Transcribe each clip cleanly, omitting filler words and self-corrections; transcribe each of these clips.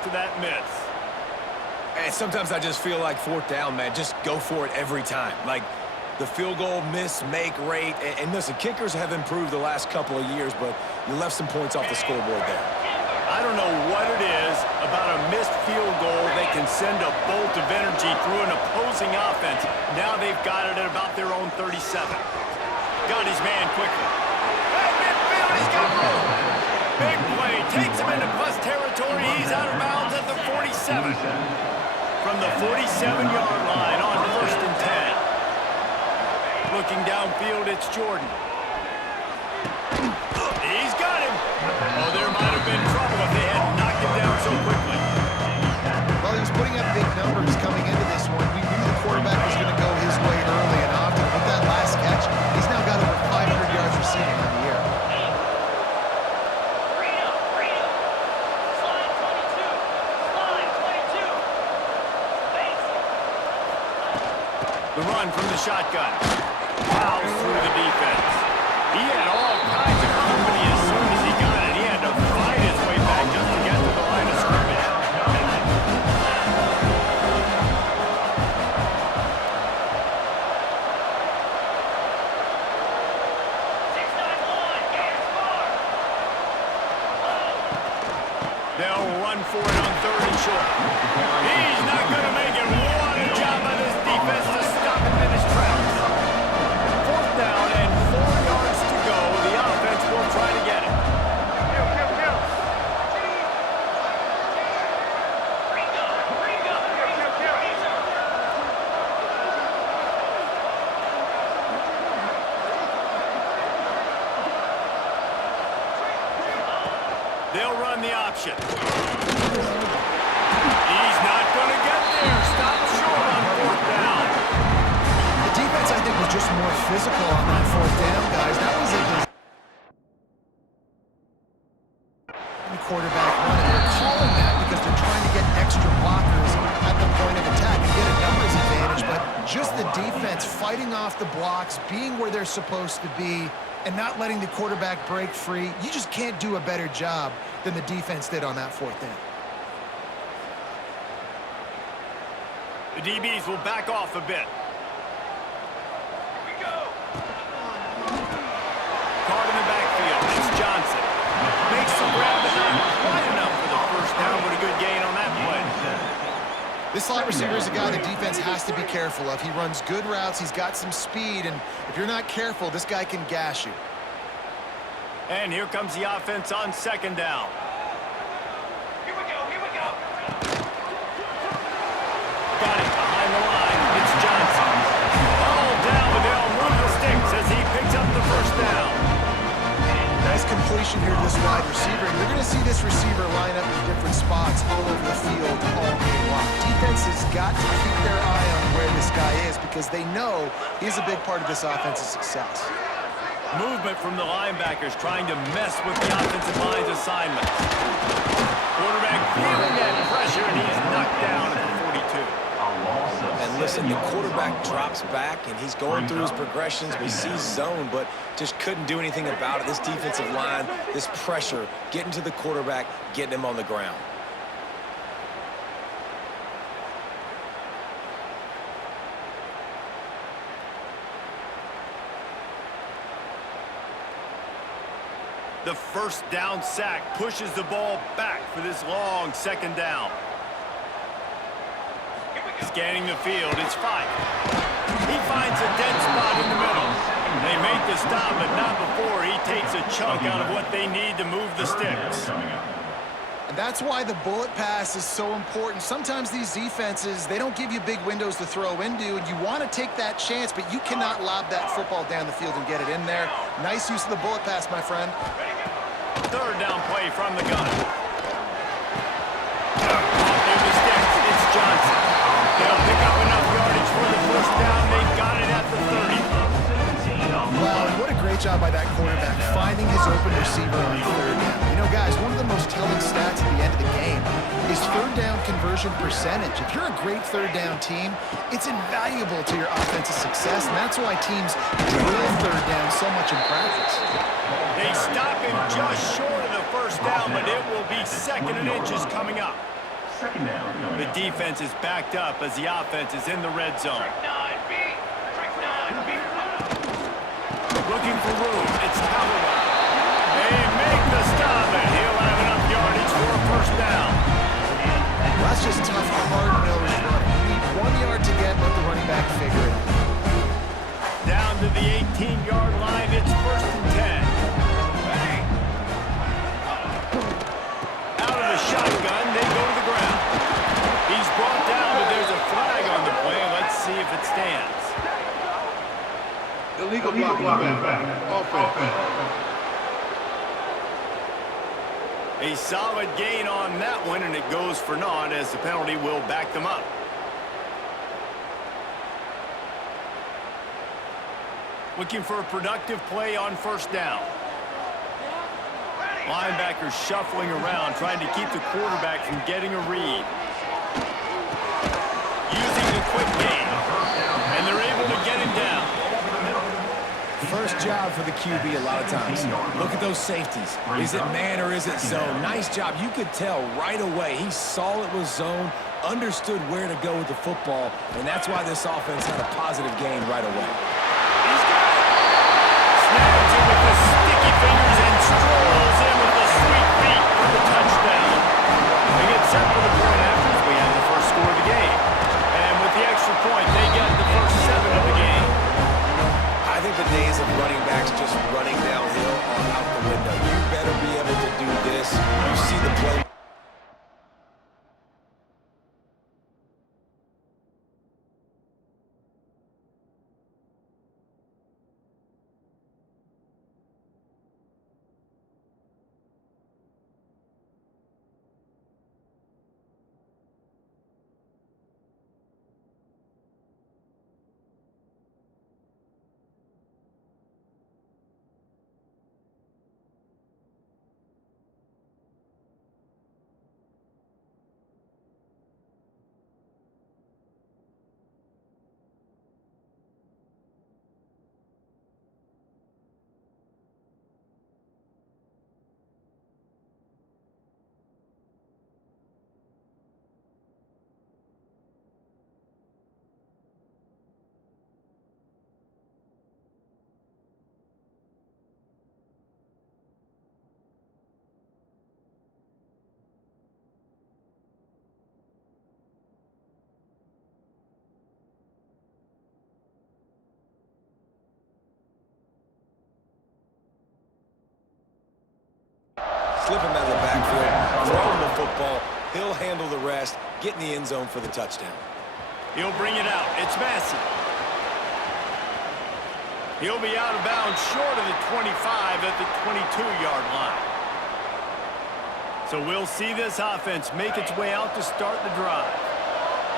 after that miss. And sometimes I just feel like fourth down, man, just go for it every time. Like the field goal miss, make rate. And listen, kickers have improved the last couple of years, but you left some points off the scoreboard there. I don't know what it is about a missed field goal that can send a bolt of energy through an opposing offense. Now they've got it at about their own 37. Got his man quickly. Right midfield, he's got room. Big play, takes him into plus territory. He's out of bounds at the 47. From the 47-yard line on 1st and 10. Looking downfield, it's Jordan. He's got him. Oh, there might have been trouble if they hadn't knocked him down so quickly. Well, he was putting up big numbers coming into this one. We knew the quarterback was going to go his way early and often. With that last catch, he's now got over 500 yards receiving on the year. The run from the shotgun. Plows through the defense. He had all kinds of company as soon as he got it. He had to fight his way back just to get to the line of scrimmage. They'll run for it on 3rd and short. He's not going to make it. What a job by this defense to stop him in his tracks. 4th down and 4 yards to go. The offense will try to get it. They'll run the option. He's not going to get there. Stop short on 4th down. The defense, I think, was just more physical on that 4th down, guys. That was a quarterback run. And they're calling that because they're trying to get extra blockers at the point of attack and get a numbers advantage. But just the defense fighting off the blocks, being where they're supposed to be, and not letting the quarterback break free. You just can't do a better job than the defense did on that 4th down. The DBs will back off a bit. Here we go. Caught in the backfield. It's Johnson. Makes the grab, but not quite enough for the 1st down, but a good gain on that play. This slot receiver is a guy the defense has to be careful of. He runs good routes. He's got some speed, and if you're not careful, this guy can gash you. And here comes the offense on 2nd down. Here we go, here we go. Got it behind the line. It's Johnson. All down, but they'll move the sticks as he picks up the 1st down. Nice completion here to this wide receiver. And you're going to see this receiver line up in different spots all over the field all game long. Defense has got to keep their eye on where this guy is because they know he's a big part of this offense's success. Movement from the linebackers trying to mess with the offensive line's assignments. Quarterback feeling that pressure, and he's knocked down at the 42. And listen, the quarterback drops back, and he's going through his progressions. We see zone, but just couldn't do anything about it. This defensive line, this pressure, getting to the quarterback, getting him on the ground. The 1st down sack pushes the ball back for this long 2nd down. Scanning the field, it's Fife. He finds a dead spot in the middle. They make the stop, but not before he takes a chunk out of what they need to move the sticks. And that's why the bullet pass is so important. Sometimes these defenses, they don't give you big windows to throw into, and you want to take that chance, but you cannot lob that football down the field and get it in there. Nice use of the bullet pass, my friend. 3rd down play from the gun. Through the sticks, it's Johnson. They'll pick up enough yardage for the 1st down. They've got it at the 30. Wow, and what a great job by that quarterback, finding his open receiver on 3rd down. You know, guys, one of the most telling stats at the end of the game is 3rd down conversion percentage. If you're a great 3rd down team, it's invaluable to your offensive success, and that's why teams drill 3rd down so much in practice. They stop him just short of the 1st down, but it will be 2nd and inches coming up. The defense is backed up as the offense is in the red zone. Looking for room. It's Callaway. They make the stop, and he'll have enough yardage for a first down. Well, that's just tough, hard-nosed running. You need 1 yard to get, let the running back figure it out. Down to the 18-yard line, it's 1st and 10. Out of the shotgun, they go to the ground. He's brought down, but there's a flag on the play. Let's see if it stands. Illegal blocking back. Offense. A solid gain on that one, and it goes for naught as the penalty will back them up. Looking for a productive play on first down. Linebackers shuffling around, trying to keep the quarterback from getting a read. Using the quick game, and they're able to get him down. First job for the QB a lot of times. Look at those safeties. Is it man or is it zone? Nice job. You could tell right away. He saw it was zone, understood where to go with the football, and that's why this offense had a positive gain right away. He's got it. Snags it with the sticky fingers and strolls in with the sweet feet for the touchdown. They get set for the point after we had the first score of the game. And with the extra point, they get the first 7 of the game. I think the days of running backs just running downhill are out the window. You better be able to do this. You see the play. Slip him out of the backfield, throw him the football. He'll handle the rest, get in the end zone for the touchdown. He'll bring it out. It's Massey. He'll be out of bounds short of the 25 at the 22-yard line. So we'll see this offense make its way out to start the drive.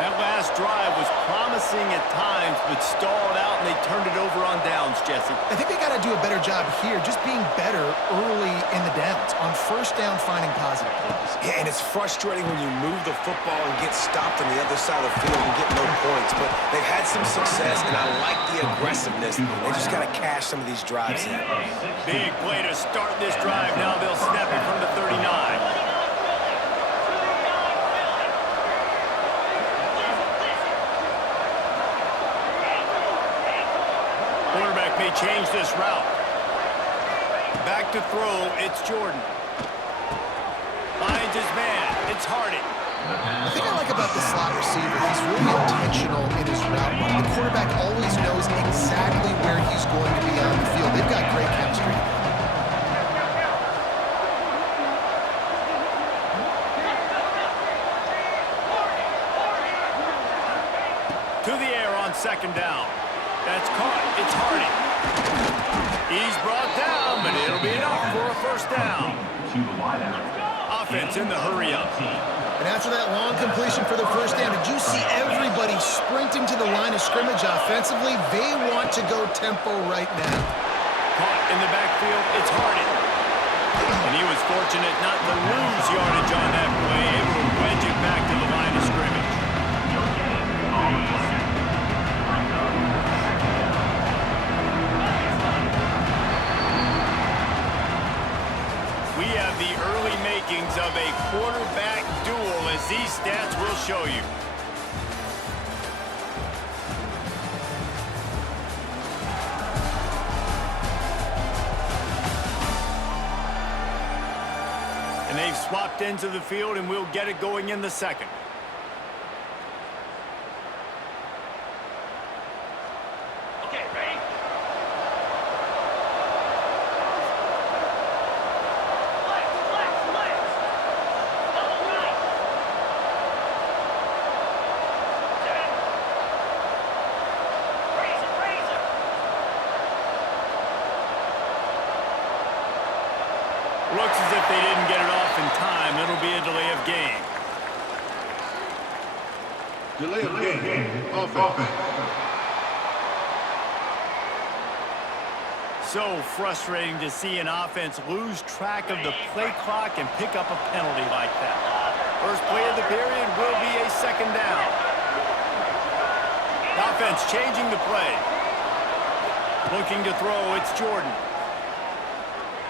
That last drive was promising at times, but stalled out, and they turned it over on downs, Jesse. I think they got to do a better job here, just being better early in the downs. On first down, finding positive plays. Yeah, and it's frustrating when you move the football and get stopped on the other side of the field and get no points. But they've had some success, and I like the aggressiveness. They just got to cash some of these drives in. Big play to start this drive. Now they'll snap it from the 39. Quarterback may change this route. Back to throw, it's Jordan. Finds his man, it's Harding. The thing I like about the slot receiver, he's really intentional in his route run. The quarterback always knows exactly where he's going to be on the field. They've got great chemistry. To the air on second down. That's caught. It's Harding. He's brought down, but it'll be enough for a first down. Offense in the hurry-up. And after that long completion for the first down, did you see everybody sprinting to the line of scrimmage offensively? They want to go tempo right now. Caught in the backfield. It's Harding. And he was fortunate not to lose yardage on that play, able to wedge it back to the line of scrimmage. We have the early makings of a quarterback duel, as these stats will show you. And they've swapped into the field, and we'll get it going in the second. Okay, ready? Flex. Double right. Set. Razor. Looks as if they didn't get it off in time. It'll be a delay of game. Delay of game. Offense. So frustrating to see an offense lose track of the play clock and pick up a penalty like that. First play of the period will be a second down. Offense changing the play. Looking to throw, it's Jordan.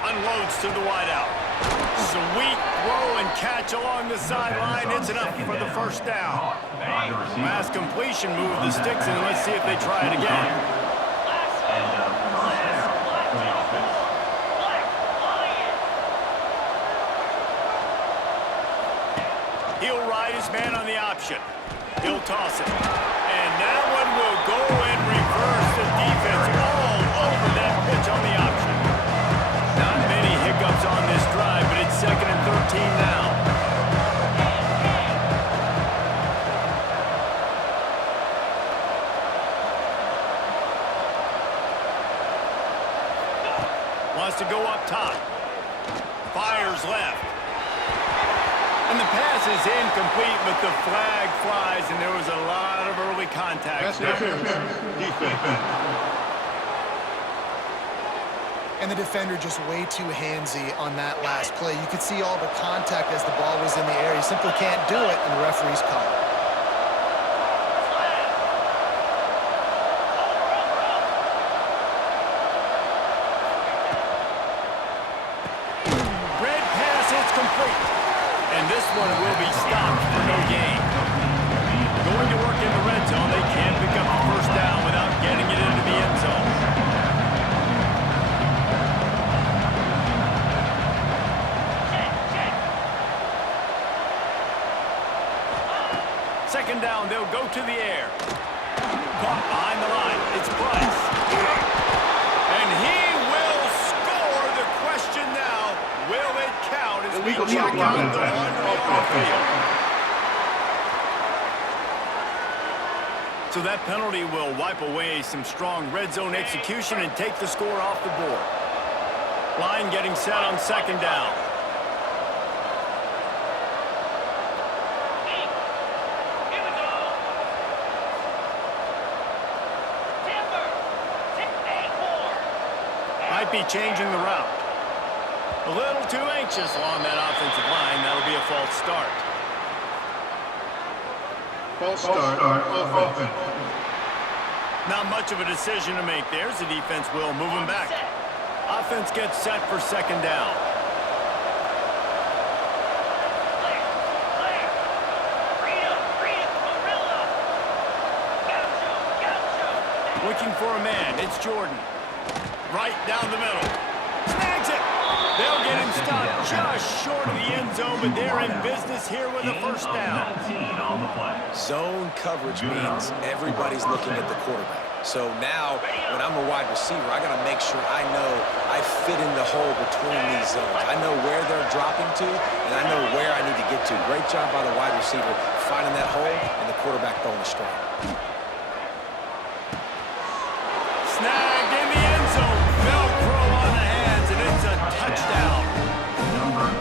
Unloads to the wideout. Sweet throw and catch along the sideline. It's enough for the first down. Mass completion, move the sticks, and let's see if they try it again. He'll ride his man on the option. He'll toss it. And that one will go and reverse the defense all over that pitch on the option. Not many hiccups on this drive, but it's 2nd and 13 now. Wants to go up top. Fires left. And the pass is incomplete, but the flag flies, and there was a lot of early contact. Pass interference. Defense. And the defender just way too handsy on that last play. You could see all the contact as the ball was in the air. He simply can't do it, and the referee's call it. Red pass, it's complete. And this one will be stopped for no gain. Going to work in the red zone, they can't pick up the first down without getting it into the end zone. Second down, they'll go to the air. Caught behind the line. It's Price. And he will score. The question now, will it count as we check out the one on the field? So that penalty will wipe away some strong red zone execution and take the score off the board. Line getting set on second down. Might be changing the route. A little too anxious along that offensive line. That'll be a false start. False start. Offense. Not much of a decision to make there. The defense will move him back. Offense gets set for second down. Looking for a man. It's Jordan. Right down the middle. Snags it. They'll get him stopped just short of the end zone, but they're in business here with a first down. Zone coverage means everybody's looking at the quarterback. So now, when I'm a wide receiver, I got to make sure I know I fit in the hole between these zones. I know where they're dropping to, and I know where I need to get to. Great job by the wide receiver finding that hole, and the quarterback throwing a strike. Snagged in the end zone. Velcro on the hands, and it's a touchdown.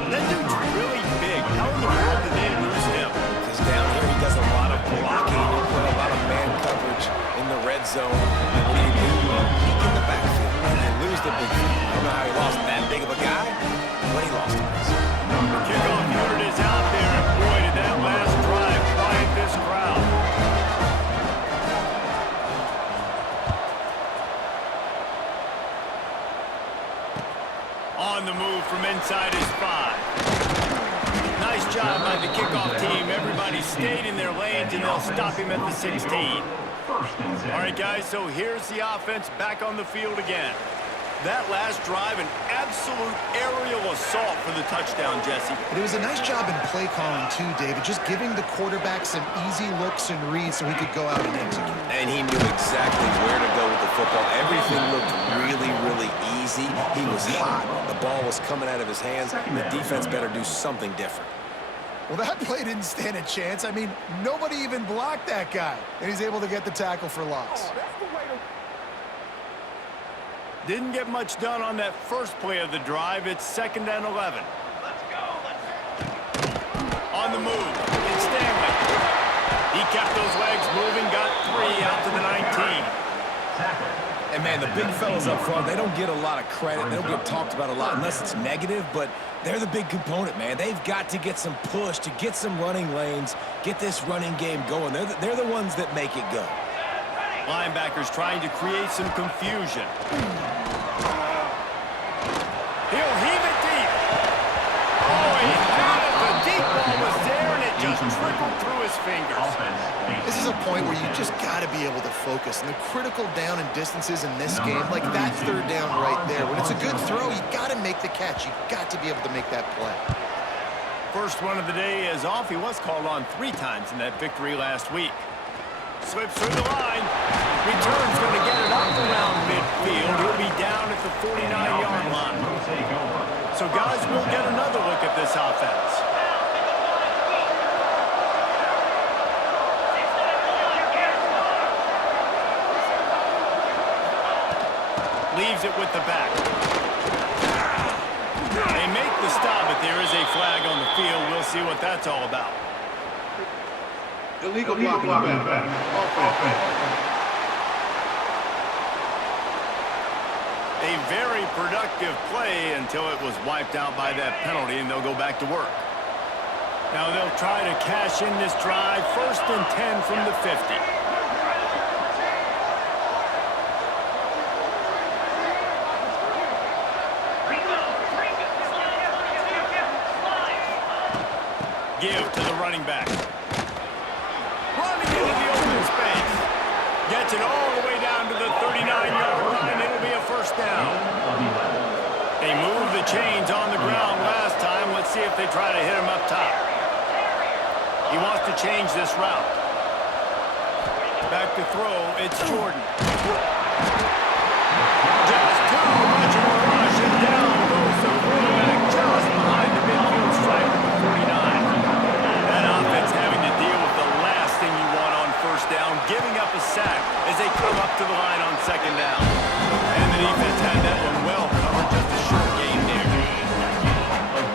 That dude's really big. How in the world did they lose him? Because down here he does a lot of blocking and put a lot of man coverage in the red zone. And when you do, peek in the backfield, and you lose the big field. I don't know how he lost that big of a guy, but he lost him. Kickoff unit is out there, and boy, did that last drive quiet this crowd. On the move from inside his 5. Nice Nice job by the kickoff team. Everybody stayed in their lanes, and they'll stop him at the 16. All right, guys, so here's the offense back on the field again. That last drive, an absolute aerial assault for the touchdown, Jesse. But it was a nice job in play calling, too, David, just giving the quarterback some easy looks and reads so he could go out and execute. And he knew exactly where to go with the football. Everything looked really, really easy. He was hot. The ball was coming out of his hands. The defense better do something different. Well, that play didn't stand a chance. I mean, nobody even blocked that guy, and he's able to get the tackle for loss. Didn't get much done on that first play of the drive. It's 2nd and 11. Let's go. On the move, it's Stanley. He kept those legs moving, got 3 out to the 19. And, man, the big fellas up front, they don't get a lot of credit. They don't get talked about a lot unless it's negative, but they're the big component, man. They've got to get some push, to get some running lanes, get this running game going. They're the ones that make it go. Linebackers trying to create some confusion. He'll heave it deep. Oh, he had it. The deep ball was there, and it just trickled through his fingers. This is a point where you just got to be able to focus. And the critical down and distances in this game, like that 3rd down right there, when it's a good throw, you got to make the catch. You got to be able to make that play. First one of the day is off. He was called on 3 times in that victory last week. Slips through the line. Return's going to get it up around midfield. He'll be down at the 49-yard line. So, guys, we'll get another look at this offense. Leaves it with the back. They make the stop, but there is a flag on the field. We'll see what that's all about. Illegal blocking back. Offense. A very productive play until it was wiped out by that penalty, and they'll go back to work. Now they'll try to cash in this drive. 1st and 10 from the 50. Give to the running back. Running into the open space. Gets it all the way down to the 39-yard line. It'll be a 1st down. They moved the chains on the ground last time. Let's see if they try to hit him up top. He wants to change this route. Back to throw. It's Jordan. Just too much of a rush, and down goes the quarterback just behind the midfield stripe at the 49. That offense having to deal with the last thing you want on 1st down, giving up a sack as they come up to the line on 2nd down. And the defense had that one well covered, just a short gain there.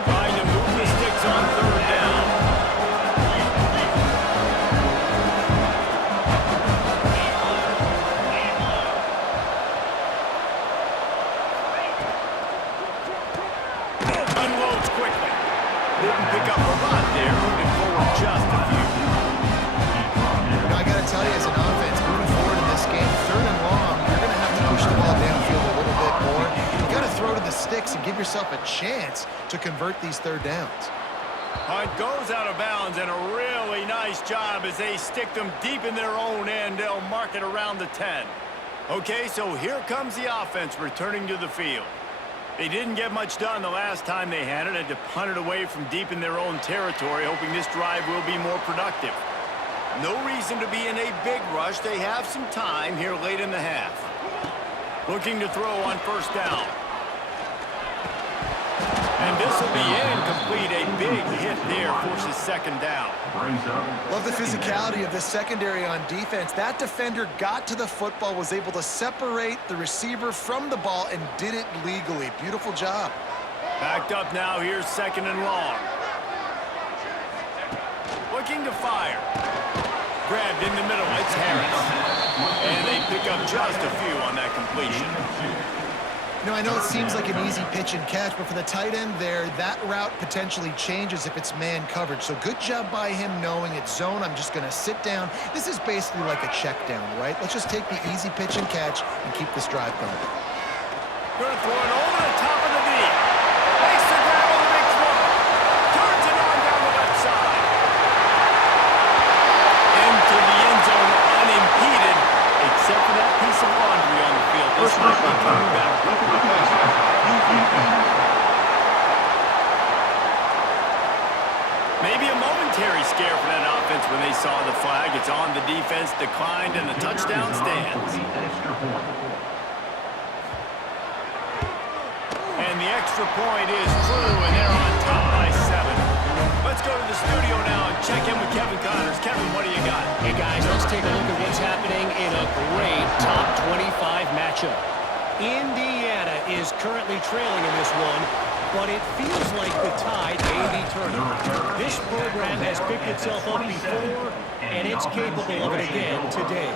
Trying to move the sticks on 3rd down. Unloads quickly. Didn't pick up a lot there, moving forward just a few. Now, I got to tell you, as an offense, moving forward in this game, 3rd and long, you're going to have to push the ball downfield a little bit more. You got to throw to the sticks and give yourself a chance to convert these 3rd downs. Punt goes out of bounds, and a really nice job as they stick them deep in their own end. They'll mark it around the 10. Okay, so here comes the offense returning to the field. They didn't get much done the last time they had it. Had to punt it away from deep in their own territory, hoping this drive will be more productive. No reason to be in a big rush. They have some time here late in the half. Looking to throw on 1st down. And this will be incomplete. A big hit there forces 2nd down. Love the physicality of the secondary on defense. That defender got to the football, was able to separate the receiver from the ball, and did it legally. Beautiful job. Backed up now. Here's 2nd and long. Looking to fire. Grabbed in the middle. It's Harris. And they pick up just a few on that completion. You know, I know it seems like an easy pitch and catch, but for the tight end there, that route potentially changes if it's man coverage. So good job by him knowing it's zone. I'm just going to sit down. This is basically like a check down, right? Let's just take the easy pitch and catch and keep this drive going. Going to throw it over the top of the knee. Makes the grab on the big throw. Turns it on down the this might be coming back. Maybe a momentary scare for that offense when they saw the flag. It's on, the defense declined, and the touchdown stands. And the extra point is through, and they're on top by 7. Let's go to the studio now and check in with Kevin Connors. Kevin, what do you got? Hey, guys, let's take a look at what's happening in a great top 25 matchup. Indiana is currently trailing in this one, but it feels like the tide may be turning. This program has picked itself up before, and it's capable of it again today.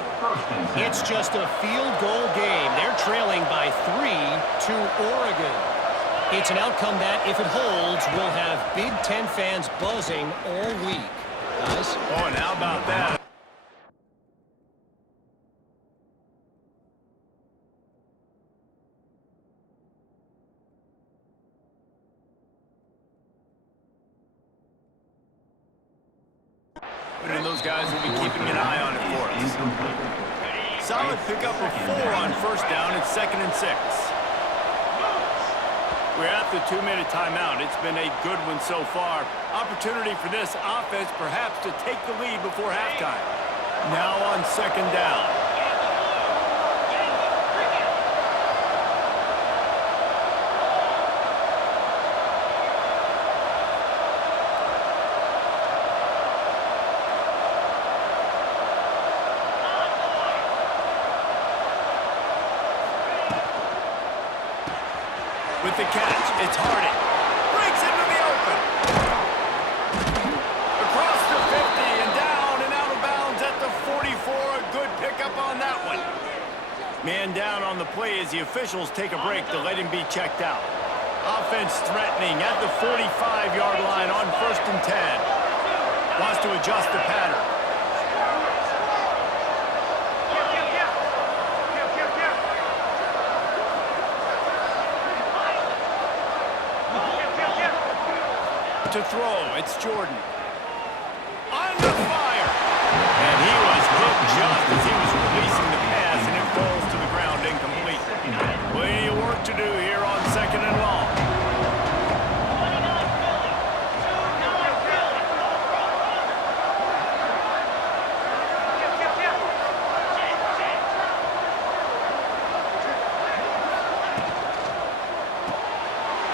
It's just a field goal game. They're trailing by 3 to Oregon. It's an outcome that, if it holds, will have Big Ten fans buzzing all week. Guys? Oh, and how about that? And those guys will be keeping an eye on it for us. Solid pickup of 4 on first down. It's 2nd and 6. We're at the 2-minute timeout. It's been a good one so far. Opportunity for this offense perhaps to take the lead before halftime. Now on 2nd down. With the catch, it's Harden. Breaks into the open. Across the 50 and down and out of bounds at the 44. A good pickup on that one. Man down on the play as the officials take a break to let him be checked out. Offense threatening at the 45-yard line on 1st and 10. Wants to adjust the pattern. To throw, it's Jordan. Under fire! And he was hit just as he was releasing the pass, and it falls to the ground incomplete. Plenty of work to do here on 2nd and long.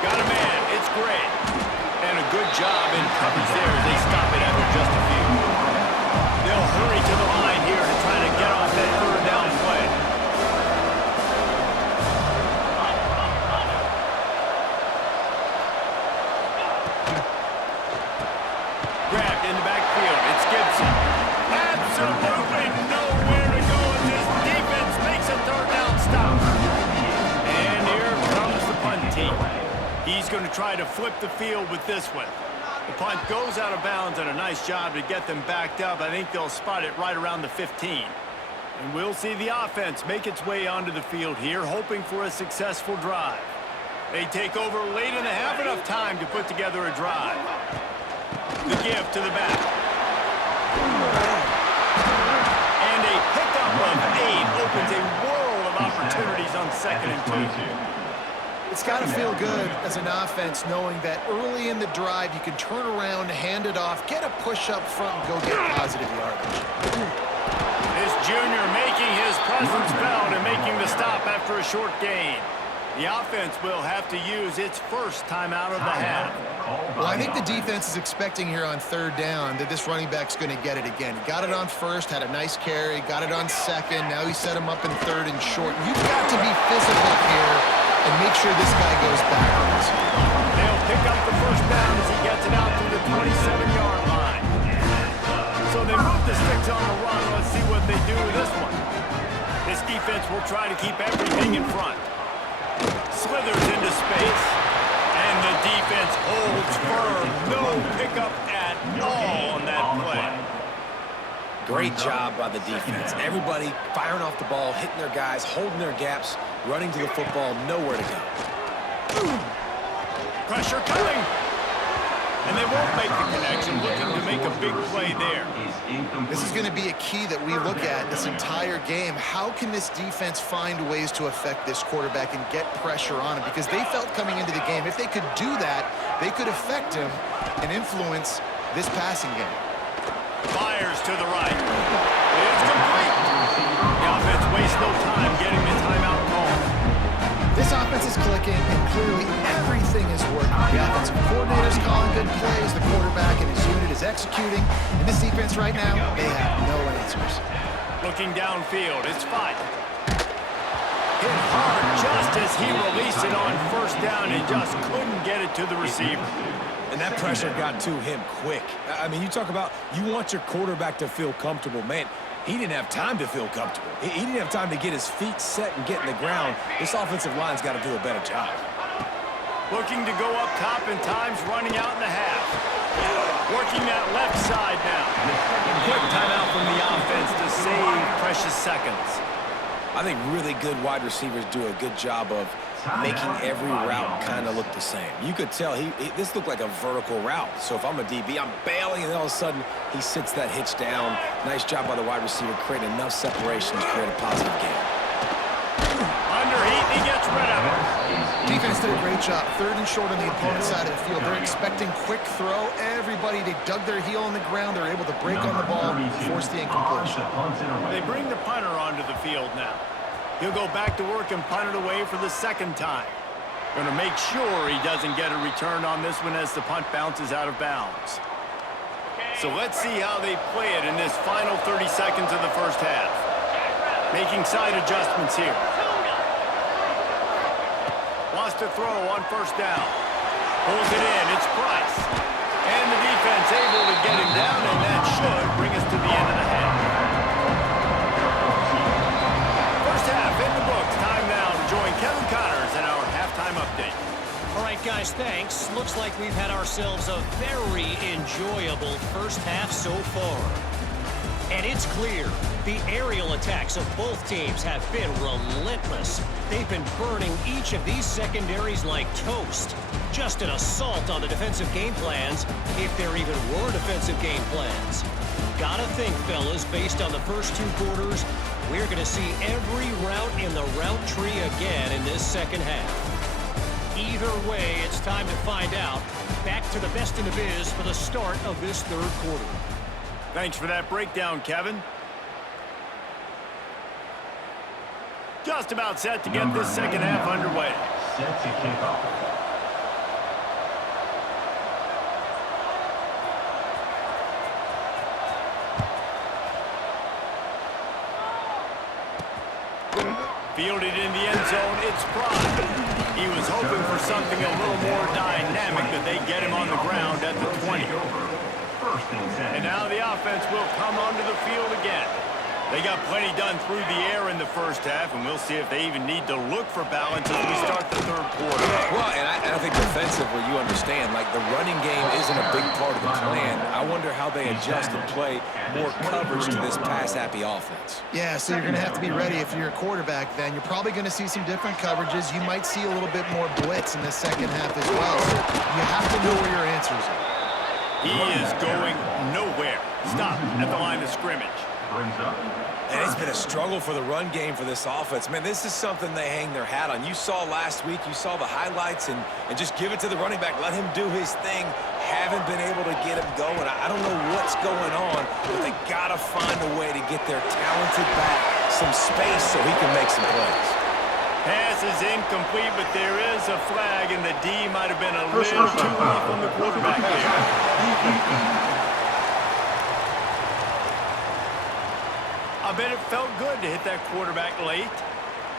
Got a man, it's Gray. And a good job in coverage there as they stop it after just a few. They'll hurry to the line here to try to get off that 3rd down play. Grabbed in the backfield. It's Gibson. Absolutely nowhere to go as this defense makes a 3rd down stop. And here comes the punt team. He's going to try to flip the field with this one. The punt goes out of bounds, and a nice job to get them backed up. I think they'll spot it right around the 15. And we'll see the offense make its way onto the field here, hoping for a successful drive. They take over late in the half, enough time to put together a drive. The give to the back. And a pickup of 8 opens a world of opportunities on 2nd and 2. It's got to feel good as an offense knowing that early in the drive you can turn around, hand it off, get a push up front, and go get positive yardage. This junior making his presence felt and making the stop after a short gain. The offense will have to use its first timeout of the half. Well, I think the defense is expecting here on 3rd down that this running back's going to get it again. He got it on 1st, had a nice carry, got it on 2nd. Now he set him up in 3rd and short. You've got to be physical here and make sure this guy goes backwards. They'll pick up the 1st down as he gets it out to the 27-yard line. So they move the sticks on the run. Let's see what they do with this one. This defense will try to keep everything in front. Slithers into space. And the defense holds firm. No pickup at all on that play. Great job by the defense. Everybody firing off the ball, hitting their guys, holding their gaps, running to the football, nowhere to go. Pressure coming. And they won't make the connection, looking to make a big play there. This is going to be a key that we look at this entire game. How can this defense find ways to affect this quarterback and get pressure on him? Because they felt coming into the game, if they could do that, they could affect him and influence this passing game. Fires to the right. It's complete. The offense wastes no time getting the timeout call. This offense is clicking, and clearly everything is working. The offensive coordinator's calling good plays, the quarterback and his unit is executing, and this defense right now, they have no answers. Looking downfield, it's Fight. Hit hard just as he released it on first down and just couldn't get it to the receiver. And that pressure got to him quick. I mean, you talk about you want your quarterback to feel comfortable. Man, he didn't have time to feel comfortable. He didn't have time to get his feet set and get in the ground. This offensive line's got to do a better job. Looking to go up top and time's running out in the half. Working that left side now. Quick timeout from the offense to save precious seconds. I think really good wide receivers do a good job of making every route kind of look the same. You could tell this looked like a vertical route. So if I'm a DB, I'm bailing, and all of a sudden he sits that hitch down. Nice job by the wide receiver, creating enough separation to create a positive game. Under heat, he gets rid of it. Defense did a great job. 3rd and short on the opponent's side of the field. They're expecting quick throw. Everybody, they dug their heel on the ground. They're able to break on the ball and force the incompletion. They bring the punter onto the field now. He'll go back to work and punt it away for the second time. Going to make sure he doesn't get a return on this one as the punt bounces out of bounds. So let's see how they play it in this final 30 seconds of the first half. Making side adjustments here. Wants to throw on first down. Pulls it in. It's Price. And the defense able to get him down, and that should bring us to the end of the half. First half in the books. Time now to join Kevin Connors in our halftime update. All right, guys, thanks. Looks like we've had ourselves a very enjoyable first half so far. And it's clear, the aerial attacks of both teams have been relentless. They've been burning each of these secondaries like toast. Just an assault on the defensive game plans, if there even were defensive game plans. Gotta think, fellas, based on the first 2 quarters, we're going to see every route in the route tree again in this second half. Either way, it's time to find out. Back to the best in the biz for the start of this 3rd quarter. Thanks for that breakdown, Kevin. Just about set to get this second half underway. Set to kick off. Fielded in the end zone, it's Pride. He was hoping for something a little more dynamic, but they get him on the ground at the 20. And now the offense will come onto the field again. They got plenty done through the air in the first half, and we'll see if they even need to look for balance as we start the 3rd quarter. Well, and I think defensively, you understand, like the running game isn't a big part of the plan. I wonder how they adjust and play more coverage to this pass-happy offense. Yeah, so you're going to have to be ready if you're a quarterback then. You're probably going to see some different coverages. You might see a little bit more blitz in the second half as well. So you have to know where your answers are. He is going nowhere. Stop at the line of scrimmage. And it's been a struggle for the run game for this offense. Man, this is something they hang their hat on. You saw last week, you saw the highlights, and just give it to the running back. Let him do his thing. Haven't been able to get him going. I don't know what's going on, but they got to find a way to get their talented back some space so he can make some plays. Pass is incomplete, but there is a flag, and the D might have been a little too late from the quarterback there. I bet it felt good to hit that quarterback late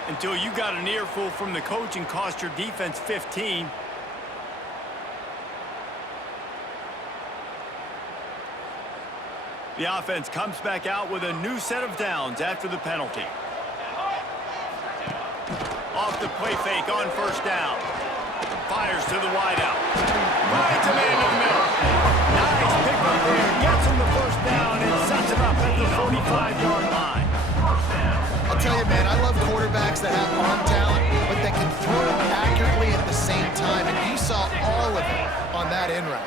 until you got an earful from the coach and cost your defense 15. The offense comes back out with a new set of downs after the penalty. Off the play fake on first down. Fires to the wideout. Right to man in the middle. Nice pick up there. Gets him the first down and sets him up at the 45-yard line. I'll tell you, man, I love quarterbacks that have arm talent, but that can throw accurately at the same time. And you saw all of it on that in route.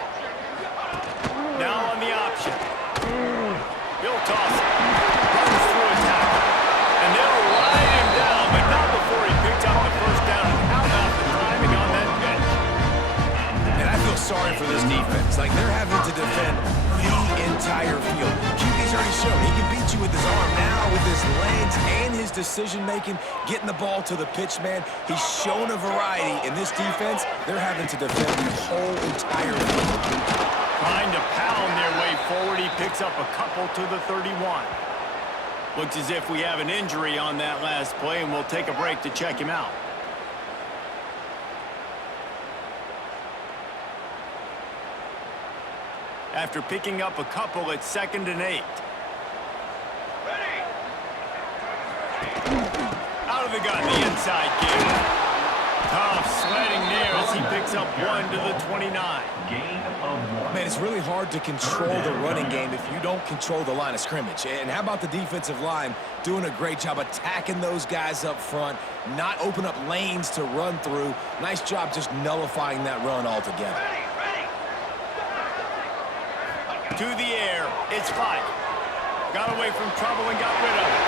decision-making, getting the ball to the pitch, man. He's shown a variety. In this defense, they're having to defend the whole entire field. Trying to pound their way forward. He picks up a couple to the 31. Looks as if we have an injury on that last play, and we'll take a break to check him out. After picking up a couple, it's 2nd and 8. Out of the gun, the inside give. Tough sledding there as he picks up 1 to the 29. Man, it's really hard to control the running game if you don't control the line of scrimmage. And how about the defensive line doing a great job attacking those guys up front, not open up lanes to run through. Nice job just nullifying that run altogether. To the air, it's Fife. Got away from trouble and got rid of it.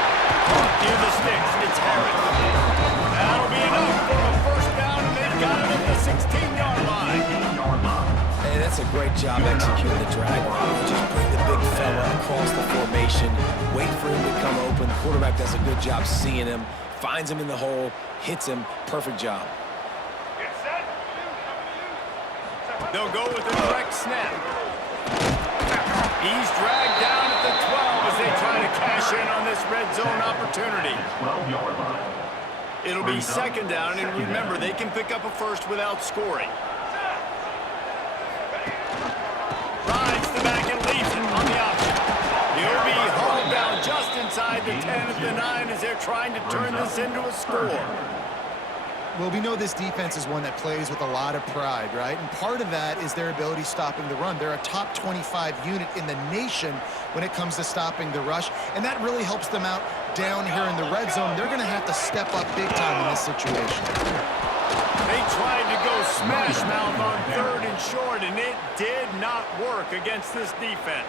Caught near the sticks, it's Harris. That'll be enough for a first down, and they've got it at the 16-yard line. Hey, that's a great job executing the drag route. Just bring the big fella across the formation, wait for him to come open. The quarterback does a good job seeing him, finds him in the hole, hits him. Perfect job. They'll go with a direct snap. He's dragged down at the 12 as they try to cash in on this red zone opportunity. It'll be 2nd down, and remember, they can pick up a first without scoring. Rides the back and leaves it on the option. He'll be hauled down just inside the 10 at the 9 as they're trying to turn this into a score. Well, we know this defense is one that plays with a lot of pride, right? And part of that is their ability stopping the run. They're a top 25 unit in the nation when it comes to stopping the rush, and that really helps them out down here in the red zone. They're going to have to step up big time in this situation. They tried to go smash mouth on 3rd and short, and it did not work against this defense.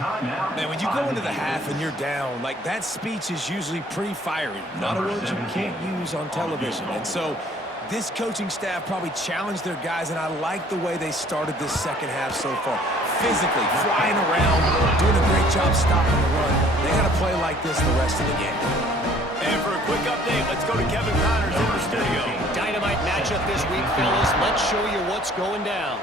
Man, when you go into the half and you're down, like, that speech is usually pretty fiery. Not a word you can't use on television. And so this coaching staff probably challenged their guys, and I like the way they started this second half so far. Physically, flying around, doing a great job stopping the run. They got to play like this the rest of the game. And for a quick update, let's go to Kevin Connors in the studio. Dynamite matchup this week, fellas. Let's show you what's going down.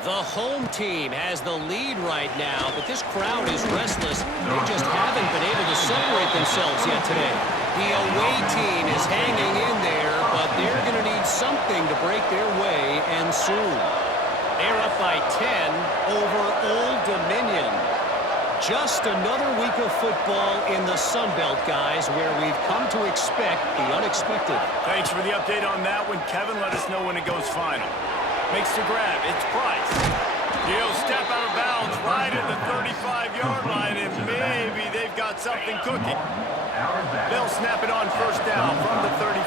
The home team has the lead right now, but this crowd is restless. They just haven't been able to separate themselves yet today. The away team is hanging in there, but they're going to need something to break their way, and soon. They're up by 10 over Old Dominion. Just another week of football in the Sun Belt, guys, where we've come to expect the unexpected. Thanks for the update on that one, Kevin. Let us know when it goes final. Makes the grab. It's Price. He'll step out of bounds right at the 35-yard line, and maybe they've got something cooking. They'll snap it on first down from the 35.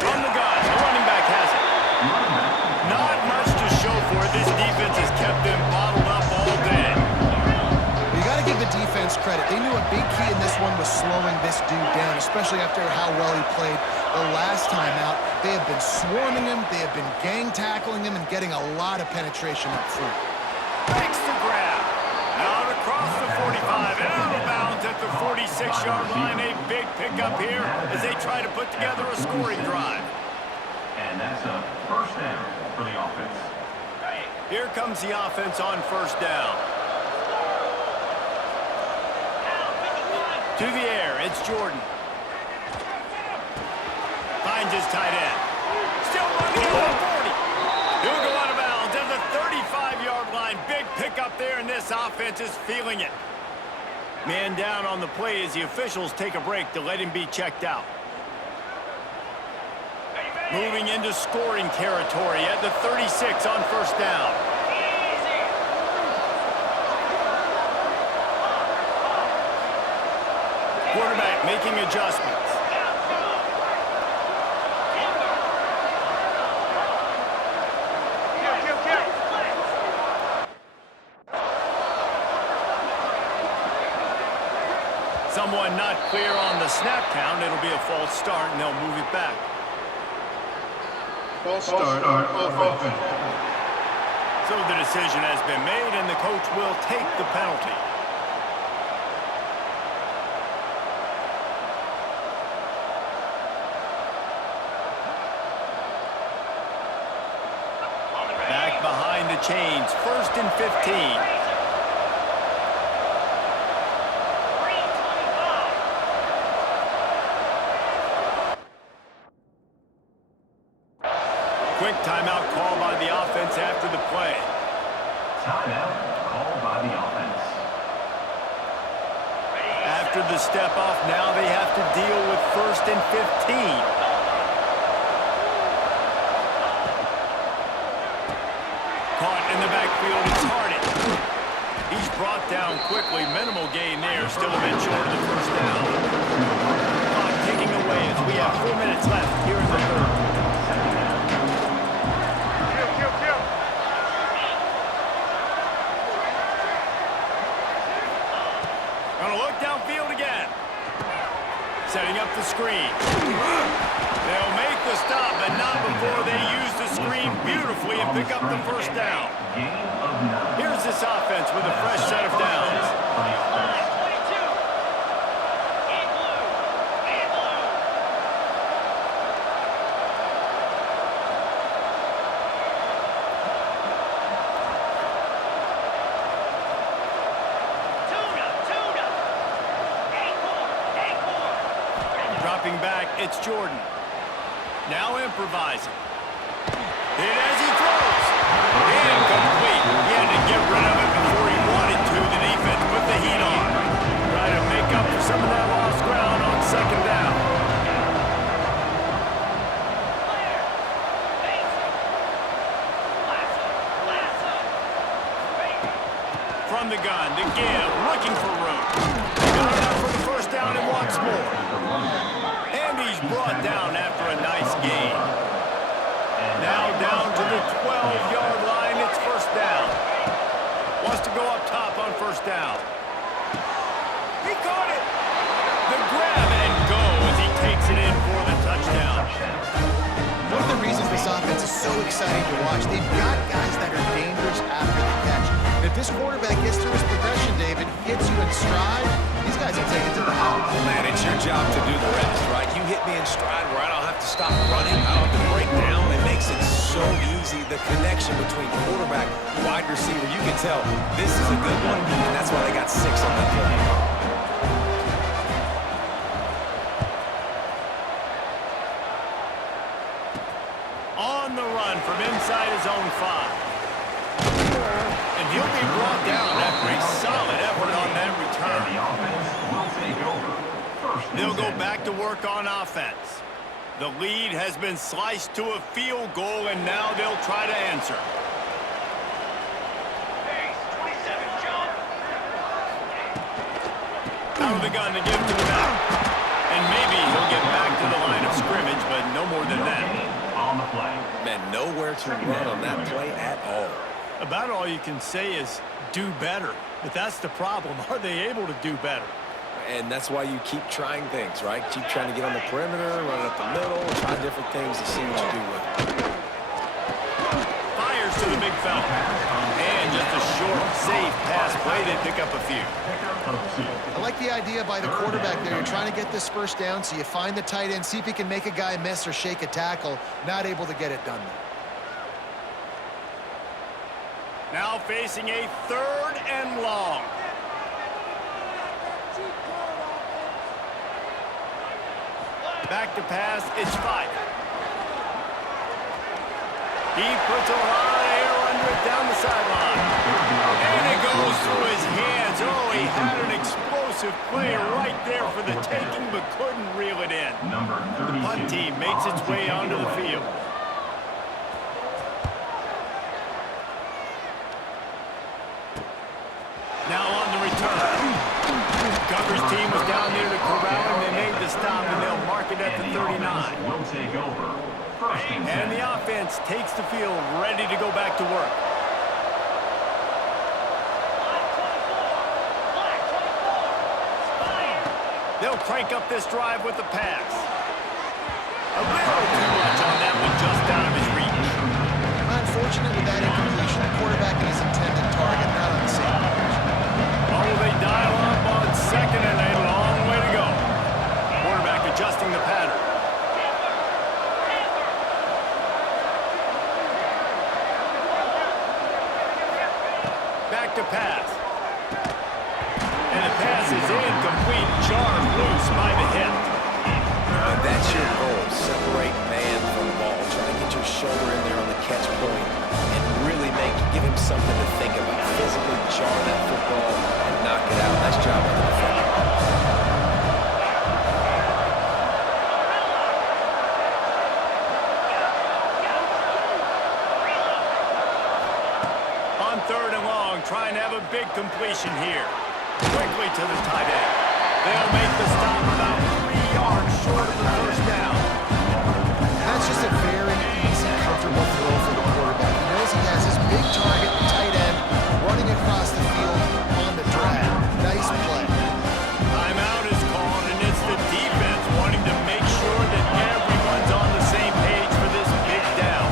From the gun, the running back has it. Not much to show for it. This defense has kept them bottled up all day. You got to give the defense credit. They knew a big key in this one was slowing this dude down, especially after how well he played the last time out. They have been swarming him, they have been gang tackling him, and getting a lot of penetration up front. Makes the grab. Out across the 45, and out of bounds at the 46-yard line. A big pickup here as they try to put together a scoring drive. And that's a first down for the offense. Here comes the offense on first down. To the air, it's Jordan. Finds his tight end. Still running at the 40. He'll go out of bounds at the 35-yard line. Big pickup there, and this offense is feeling it. Man down on the play as the officials take a break to let him be checked out. Moving into scoring territory at the 36 on first down. Quarterback making adjustments. Someone not clear on the snap count. It'll be a false start, and they'll move it back. False start on offense. So the decision has been made, and the coach will take the penalty. Back behind the chains, 1st and 15. Quick timeout call by the offense after the play. Timeout called by the offense. After the step off, now they have to deal with 1st and 15. Caught in the backfield, it's Harden. He's brought down quickly. Minimal gain there, still a bit short of the 1st down. Clock ticking away as we have 4 minutes left here in the 3rd. Gonna look downfield again. Setting up the screen. They'll make the stop, but not before they use the screen beautifully and pick up the 1st down. Here's this offense with a fresh set of downs. Dropping back, it's Jordan. Now improvising. Hit as he throws. Incomplete. He had to get rid of it before he wanted to. The defense put the heat on. Try to make up for some of that lost ground on 2nd down. From the gun to give, looking for room. Got enough for the 1st down and wants more. And he's brought down after a nice gain. Now down to the 12-yard line, it's 1st down. Wants to go up top on 1st down. He caught it. The grab and go as he takes it in for the touchdown. One of the reasons this offense is so exciting to watch, they've got guys that are dangerous after the catch. And if this quarterback gets through his progression, David, hits you in stride, these guys will take it to the house. Man, it's your job to do the rest, right? You hit me in stride where I don't have to stop running. I don't have to break down. It makes it so easy. The connection between quarterback, wide receiver, you can tell this is a good one, and that's why they got 6 on that play. On the run from inside his own 5. And he'll be brought down after a solid effort on that return. The offense will take over. 1st and They'll go 10. back to work on offense. The lead has been sliced to a field goal, and now they'll try to answer. Out of the gun to give to the back. And maybe he'll get back to the line of scrimmage, but no more than that. On the play. Man, nowhere to run on that play at all. About all you can say is do better. But that's the problem. Are they able to do better? And that's why you keep trying things, right? Keep trying to get on the perimeter, run up the middle, try different things to see what you do with it. Fires to the big fella. And just a short, safe pass play. They pick up a few. I like the idea by the quarterback there. You're trying to get this 1st down, so you find the tight end, see if he can make a guy miss or shake a tackle. Not able to get it done there. Now facing a 3rd and long. Back to pass, it's 5. He puts a lot of air under it down the sideline. And it goes through his hands. Oh, he had an explosive play right there for the taking, but couldn't reel it in. The punt team makes its way onto the field. Now on the return. Coverage team was down there to corral him. They made the stop, and they'll mark it at the 39. Will take over. 1st and 10. And the offense takes the field, ready to go back to work. They'll crank up this drive with the pass. A little too much on that one, just out of his reach. Unfortunate with that incompletion. The quarterback and his intended target not on the same page. Oh, they dial up on second and a long way to go. Quarterback adjusting the pattern. Back to pass. And the pass is incomplete. Jarred loose by the hip. That's your goal. Separate man from the ball. Try to get your shoulder in there on the catch point and really give him something to think about. Physically jar that football and knock it out. Nice job on the defender. On third and long, trying to have a big completion here. Quickly to the tight end. They'll make the stop about 3 yards short of the first down. That's just a very easy, comfortable throw for the quarterback. He knows he has his big target, the tight end, running across the field on the drag. Nice play. Timeout is called, and it's the defense wanting to make sure that everyone's on the same page for this big down.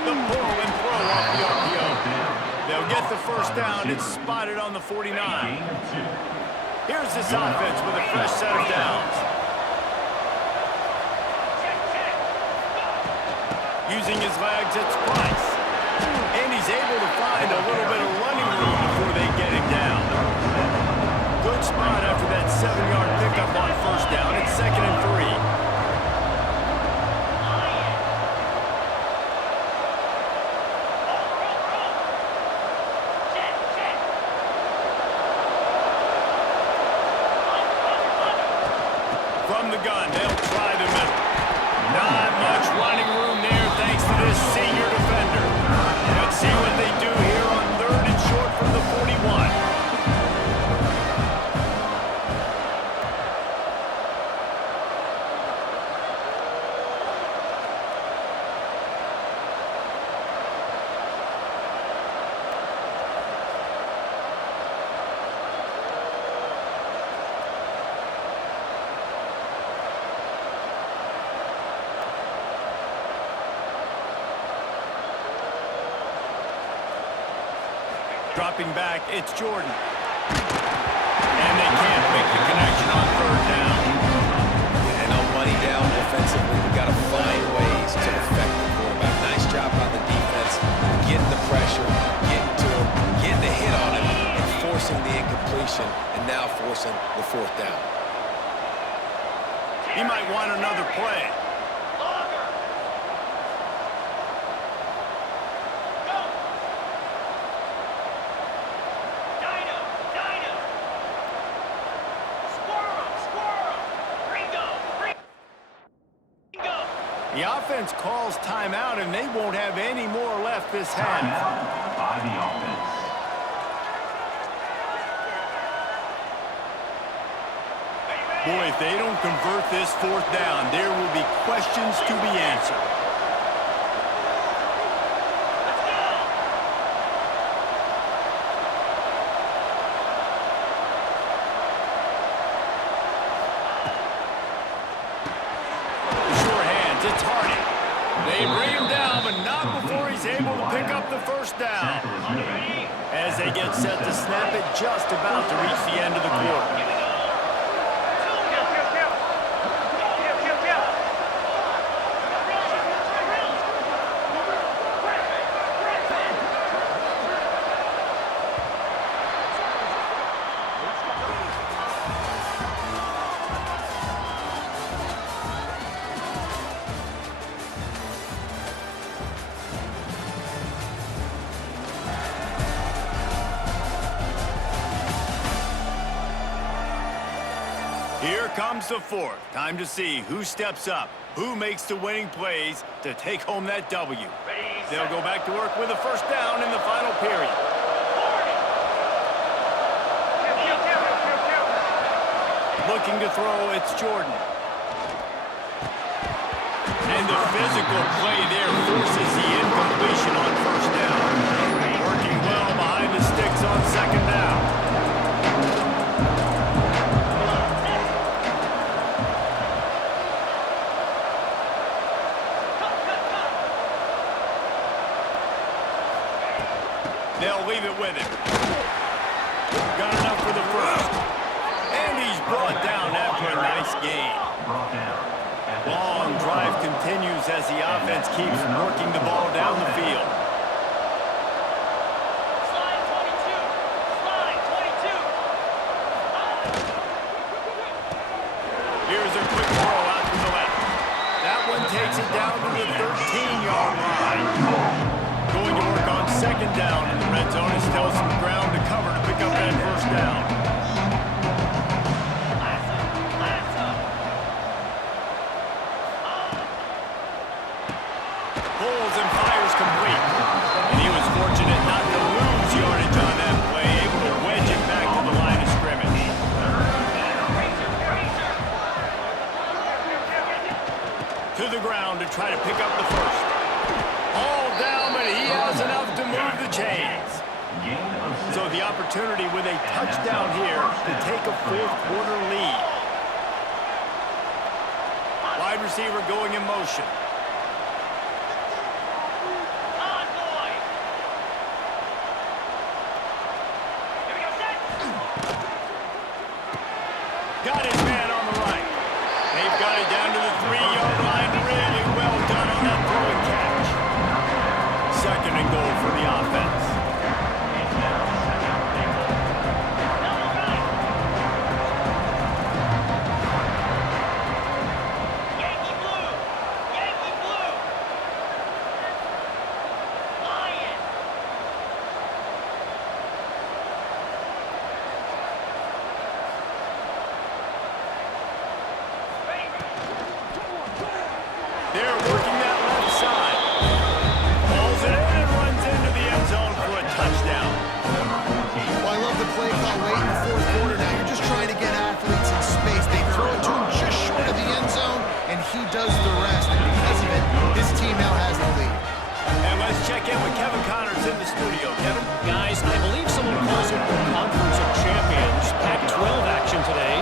The pull and throw off the RPO. They'll get the first down. It's spotted on the 49. Here's this offense with a fresh set of downs. Using his legs, it's Price. And he's able to find a little bit of running room before they get him down. Good spot after that 7-yard pickup on first down. It's 2nd and 3. From the gun, they'll try the middle. Not much running room there thanks to this senior defender. Let's see what they do here on third and short from the 41. Dropping back, it's Jordan. And they can't make the connection on third down. And on money down defensively, we've got to find ways to affect the quarterback. Nice job by the defense, getting the pressure, getting to him, getting the hit on him, and forcing the incompletion, and now forcing the fourth down. He might want another play. The offense calls timeout, and they won't have any more left this half. Timeout by the offense. Boy, if they don't convert this fourth down, there will be questions to be answered. It's Hardy. They bring him down, but not before he's able to pick up the first down. As they get set to snap it, just about to reach the end of the quarter. Here comes the fourth. Time to see who steps up, who makes the winning plays to take home that W. They'll go back to work with a first down in the final period. Looking to throw, it's Jordan. And the physical play there forces the incompletion on first down. Working well behind the sticks on second down. They'll leave it with him. Got enough for the first. And he's brought down after a nice gain. Long drive continues as the offense keeps working the ball down the field. Slide 22. Slide 22. Here's a quick throw out to the left. That one takes it down to the 13-yard line. Going to work on second down in the red zone and still some ground to cover to pick up that first down. Pulls and fires complete. And he was fortunate not to lose yardage on that play, able to wedge it back to the line of scrimmage. To the ground to try to pick up the first. All down, but he has enough to move the chains. So the opportunity with a touchdown here to take a fourth-quarter lead. Wide receiver going in motion. Got his man on the right. They've got it down to the 3-yard line. Really well done on that throw and catch. Second and goal for the offense. Yankee blue. Yankee blue. Lion. They're working that left side. Pulls it in and runs into the end zone for a touchdown. Well, I love the play call late in the fourth quarter. Now you're just trying to get athletes in space. They throw it to him just short of the end zone, and he does the rest. And because of it, his team now has the lead. And let's check in with Kevin Connors in the studio. Kevin? Guys, I believe someone calls it the Conference of Champions. Pac-12 action today.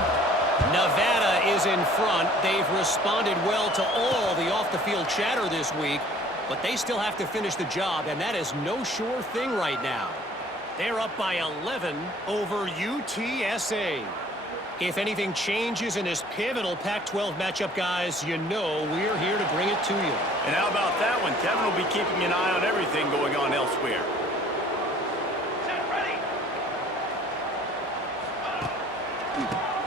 Nevada is in front. They've responded well to all the off-the-field chatter this week, but they still have to finish the job, and that is no sure thing right now. They're up by 11 over UTSA. If anything changes in this pivotal Pac-12 matchup, guys, you know we're here to bring it to you. And how about that one? Kevin will be keeping an eye on everything going on elsewhere. Set ready.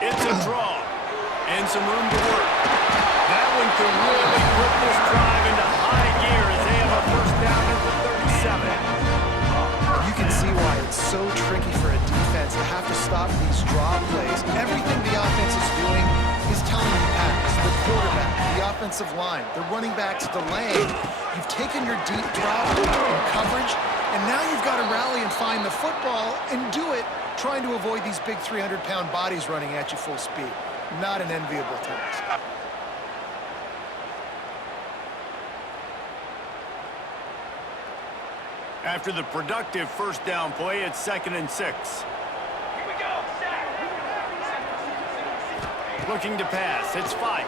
It's a draw. And some room to work. That one could really put this drive into high gear as they have a first down at the 37. You can see why it's so tricky for a defense to have to stop these draw plays. Everything the offense is doing is telling you to pass. The quarterback, the offensive line, the running backs delaying. You've taken your deep drop in coverage, and now you've got to rally and find the football and do it trying to avoid these big 300-pound bodies running at you full speed. Not an enviable task. After the productive first down play, it's 2nd and 6. Here we go. Set. Looking to pass. It's 5.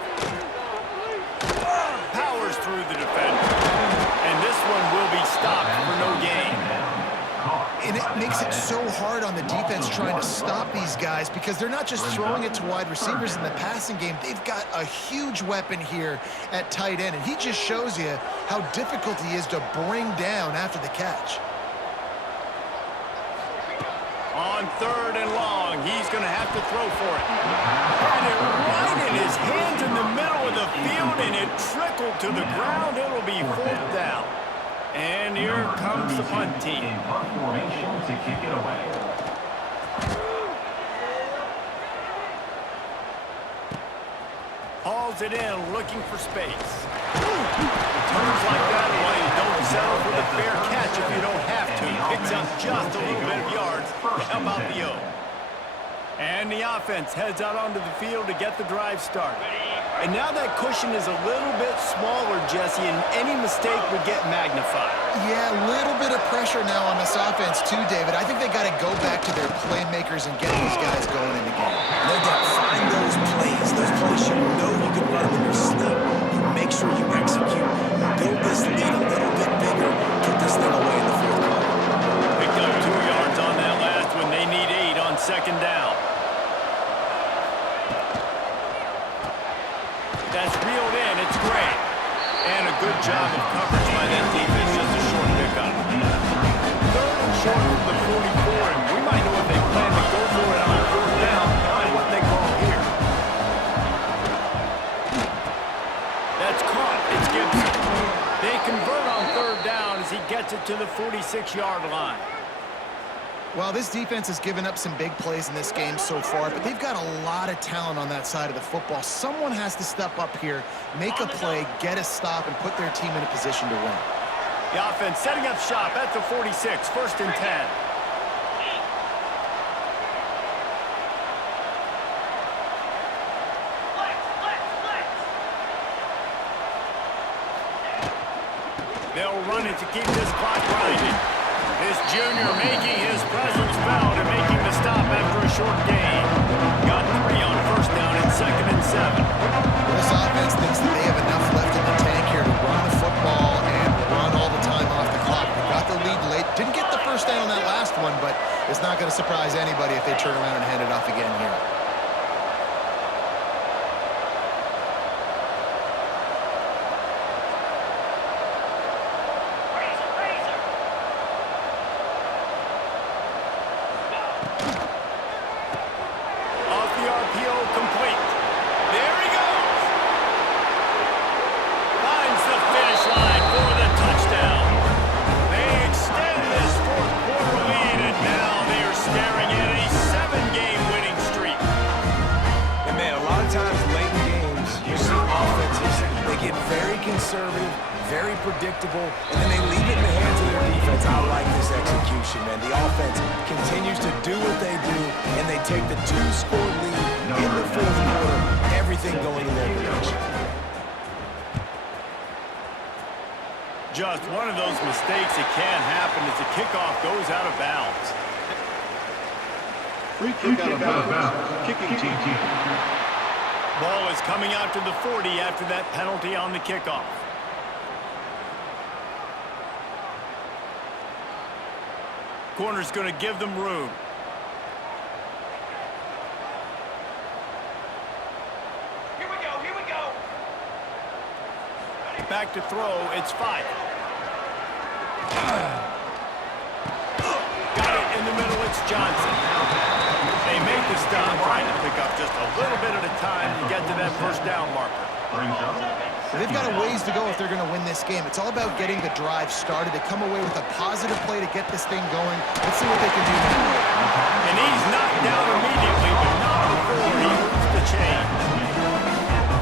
Powers through the defender. And this one will be stopped for no gain. And it makes it so hard on the defense trying to stop these guys because they're not just throwing it to wide receivers in the passing game. They've got a huge weapon here at tight end, and he just shows you how difficult he is to bring down after the catch. On 3rd and long, he's going to have to throw for it. And it right in his hands in the middle of the field, and it trickled to the ground. It'll be 4th down. And here comes the punt team. In punt formation to kick it away. Hauls it in, looking for space. Turns like that way. Don't settle for the fair catch if you don't have to. Picks up just a little bit of yards. How about the O? And the offense heads out onto the field to get the drive started. And now that cushion is a little bit smaller, Jesse, and any mistake would get magnified. Yeah, a little bit of pressure now on this offense too, David. I think they got to go back to their playmakers and get these guys going in the game. No doubt, find those plays you know you can run them in your sleep. You make sure you execute. Build this lead a little bit bigger. Put this thing away in the fourth quarter. Picked up 2 yards on that last one. They need 8 on second down. That's reeled in. It's great. And a good job of coverage by that defense. Just a short pickup. 3rd and short from the 44, and we might know if they plan to go for it on 4th down by what they call here. That's caught. It's Gibson. They convert on 3rd down as he gets it to the 46-yard line. Well, this defense has given up some big plays in this game so far, but they've got a lot of talent on that side of the football. Someone has to step up here, make a play, get a stop, and put their team in a position to win. The offense setting up shop at the 46, 1st and 10. They'll run it to keep this clock grinding. This junior making his presence felt and making the stop after a short gain. Got 3 on 1st down and 2nd and 7. This offense thinks that they have enough left in the tank here to run the football and run all the time off the clock. They got the lead late. Didn't get the 1st down on that last one, but it's not going to surprise anybody if they turn around and hand it off again here. Conservative, very predictable, and then they leave it in the hands of their defense. I like this execution, man. The offense continues to do what they do, and they take the 2-score lead in the 4th quarter. Everything going in their direction. Just one of those mistakes that can happen as the kickoff goes out of bounds. Free kick out of bounds. Kicking team. Ball is coming out to the 40 after that penalty on the kickoff. Corner's going to give them room. Here we go, here we go. Back to throw, it's 5. Got it in the middle, it's Johnson. They make the stop, trying to pick up just a little bit at a time to get to that 1st down marker. They've got a ways to go if they're going to win this game. It's all about getting the drive started. They come away with a positive play to get this thing going. Let's see what they can do now. And he's knocked down immediately, but not before he moves the chain.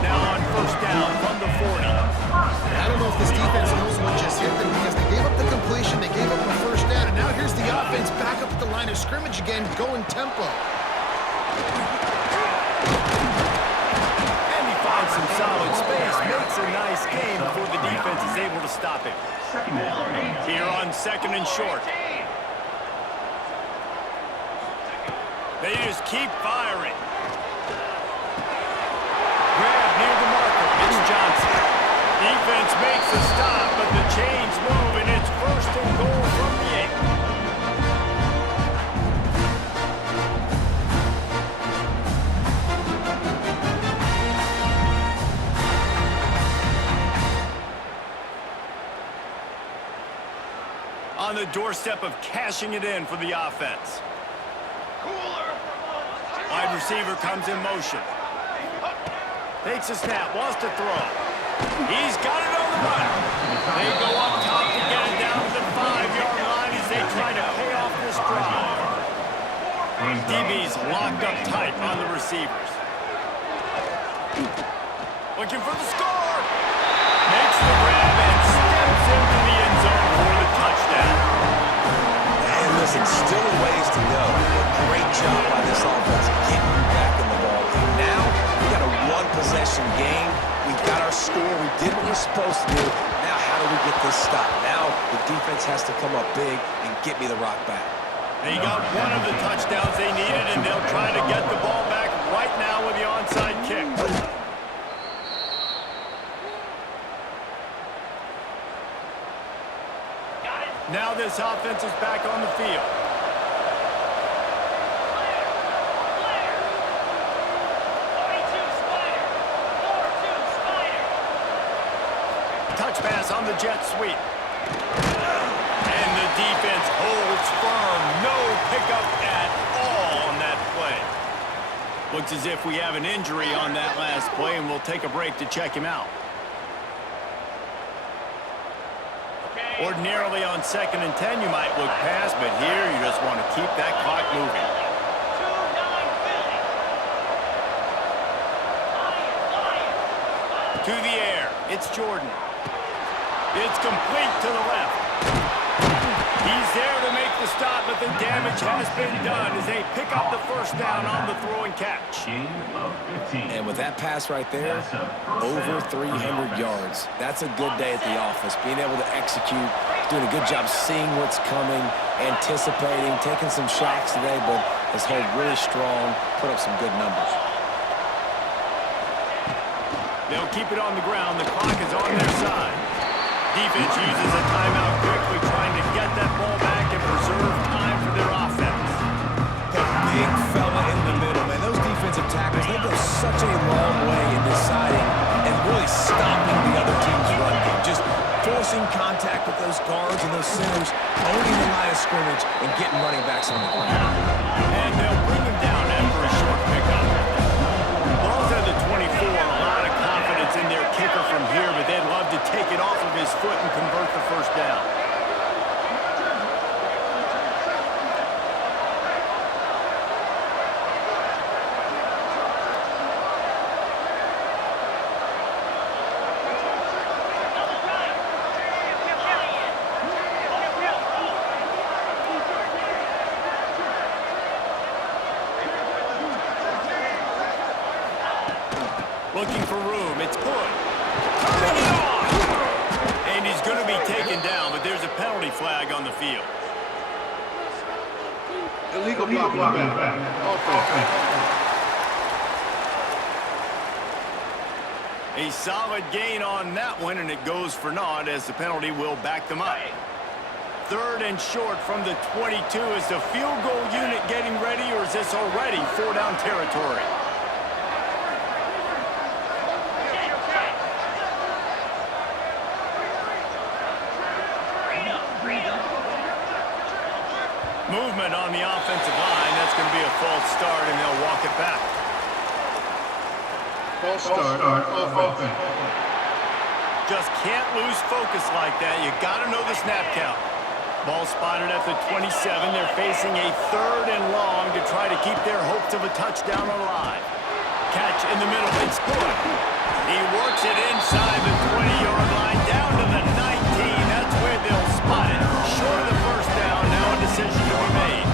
Now on 1st down from the 40. I don't know if this defense knows what just hit them because they gave up the completion, they gave up the 1st down, and now here's the offense back up at the line of scrimmage again, going tempo. And he finds some solid space, makes a nice gain before the defense is able to stop him. Here on 2nd and short. They just keep firing. Grab near the marker. It's Johnson. Defense makes the stop, but the chains move, and it's 1st and goal from the 8. On the doorstep of cashing it in for the offense. Wide receiver comes in motion. Takes a snap, wants to throw. He's got it on the run. They go up top to get it down to the 5-yard line as they try to pay off this drive. DB's locked up tight on the receivers. Looking for the score. Makes the grab and steps into the end zone for the touchdown. And listen, still a ways to go. A great job by this offense. did what you're supposed to do. Now how do we get this stopped? Now the defense has to come up big and get me the rock back. They got one of the touchdowns they needed, and they'll try to get the ball back right now with the onside kick. Now this offense is back on the field. Touch pass on the jet sweep. And the defense holds firm. No pickup at all on that play. Looks as if we have an injury on that last play, and we'll take a break to check him out. Ordinarily on 2nd and 10, you might look past, but here you just want to keep that clock moving. To the air. It's Jordan. It's complete to the left. He's there to make the stop, but the damage has been done as they pick up the first down on the throw and catch. And with that pass right there, over 300 yards. That's a good day at the office. Being able to execute, doing a good job seeing what's coming, anticipating, taking some shots today, but has held really strong, put up some good numbers. They'll keep it on the ground. The clock is on their side. Defense uses a timeout quickly, trying to get that ball back and preserve time for their offense. The big fella in the middle, man. Those defensive tackles, they go such a long way in deciding and really stopping the other team's run game. Just forcing contact with those guards and those centers, owning the line of scrimmage, and getting running backs on the ground. And they'll bring him down after a short pickup. Ball's at the 24. A lot of confidence in their kicker from here, but they'd love to take it off of his foot and convert the first down. Looking for room. It's good. Turning it on! And he's going to be taken down, but there's a penalty flag on the field. Illegal blocking back. A solid gain on that one, and it goes for naught as the penalty will back them up. 3rd and short from the 22. Is the field goal unit getting ready, or is this already 4-down territory? Movement on the offensive line. That's going to be a false start, and they'll walk it back. False start offense. Just can't lose focus like that. You got to know the snap count. Ball spotted at the 27. They're facing a 3rd and long to try to keep their hopes of a touchdown alive. Catch in the middle. It's good. He works it inside the 20-yard line down to the 19. That's where they'll spot it. Short of the first down. Now a decision to be made.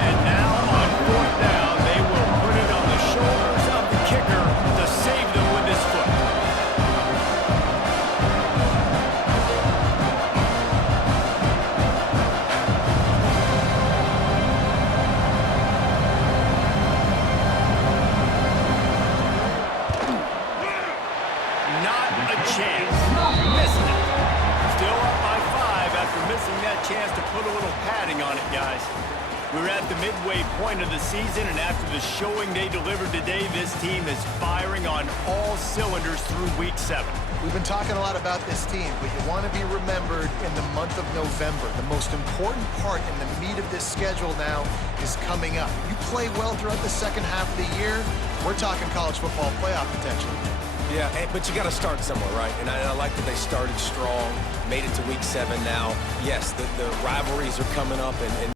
And now on 4th down, they will put it on the shoulders of the kicker to save them with his foot. Not a chance. Missed it. Still up by 5 after missing that chance to put a little padding on it, guys. We're at the midway point of the season, and after the showing they delivered today, this team is firing on all cylinders through Week 7. We've been talking a lot about this team, but you want to be remembered in the month of November. The most important part in the meat of this schedule now is coming up. You play well throughout the second half of the year, we're talking college football playoff potential. Yeah, but you got to start somewhere, right? And I like that they started strong, made it to Week 7 now. Yes, the rivalries are coming up, and